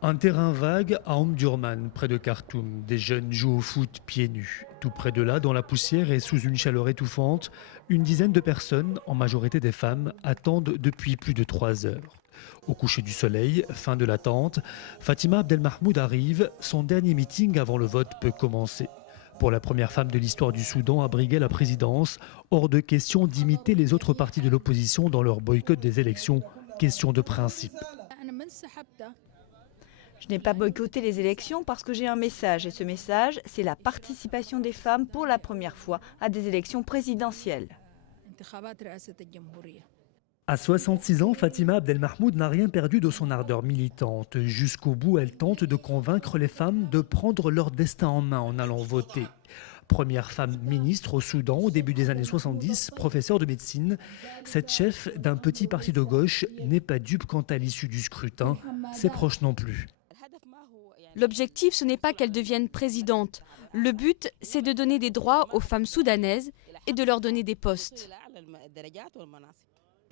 Un terrain vague à Omdurman, près de Khartoum. Des jeunes jouent au foot pieds nus. Tout près de là, dans la poussière et sous une chaleur étouffante, une dizaine de personnes, en majorité des femmes, attendent depuis plus de 3 heures. Au coucher du soleil, fin de l'attente, Fatima Abdelmahmoud arrive. Son dernier meeting avant le vote peut commencer. Pour la première femme de l'histoire du Soudan à briguer la présidence, hors de question d'imiter les autres partis de l'opposition dans leur boycott des élections. Question de principe. Je n'ai pas boycotté les élections parce que j'ai un message. Et ce message, c'est la participation des femmes pour la première fois à des élections présidentielles. À 66 ans, Fatima Abdelmahmoud n'a rien perdu de son ardeur militante. Jusqu'au bout, elle tente de convaincre les femmes de prendre leur destin en main en allant voter. Première femme ministre au Soudan au début des années 70, professeure de médecine, cette chef d'un petit parti de gauche n'est pas dupe quant à l'issue du scrutin, ses proches non plus. L'objectif, ce n'est pas qu'elle devienne présidente. Le but, c'est de donner des droits aux femmes soudanaises et de leur donner des postes.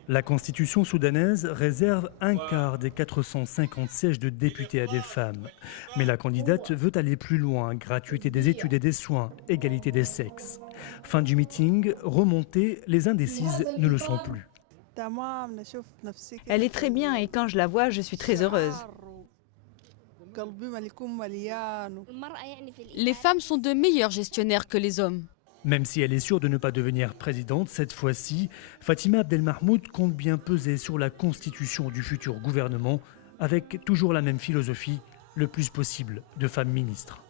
La constitution soudanaise réserve un quart des 450 sièges de députés à des femmes. Mais la candidate veut aller plus loin, gratuité des études et des soins, égalité des sexes. Fin du meeting, remontée, les indécises ne le sont plus. Elle est très bien et quand je la vois, je suis très heureuse. Les femmes sont de meilleurs gestionnaires que les hommes. Même si elle est sûre de ne pas devenir présidente, cette fois-ci, Fatima Abdelmahmoud compte bien peser sur la constitution du futur gouvernement avec toujours la même philosophie, le plus possible de femmes ministres.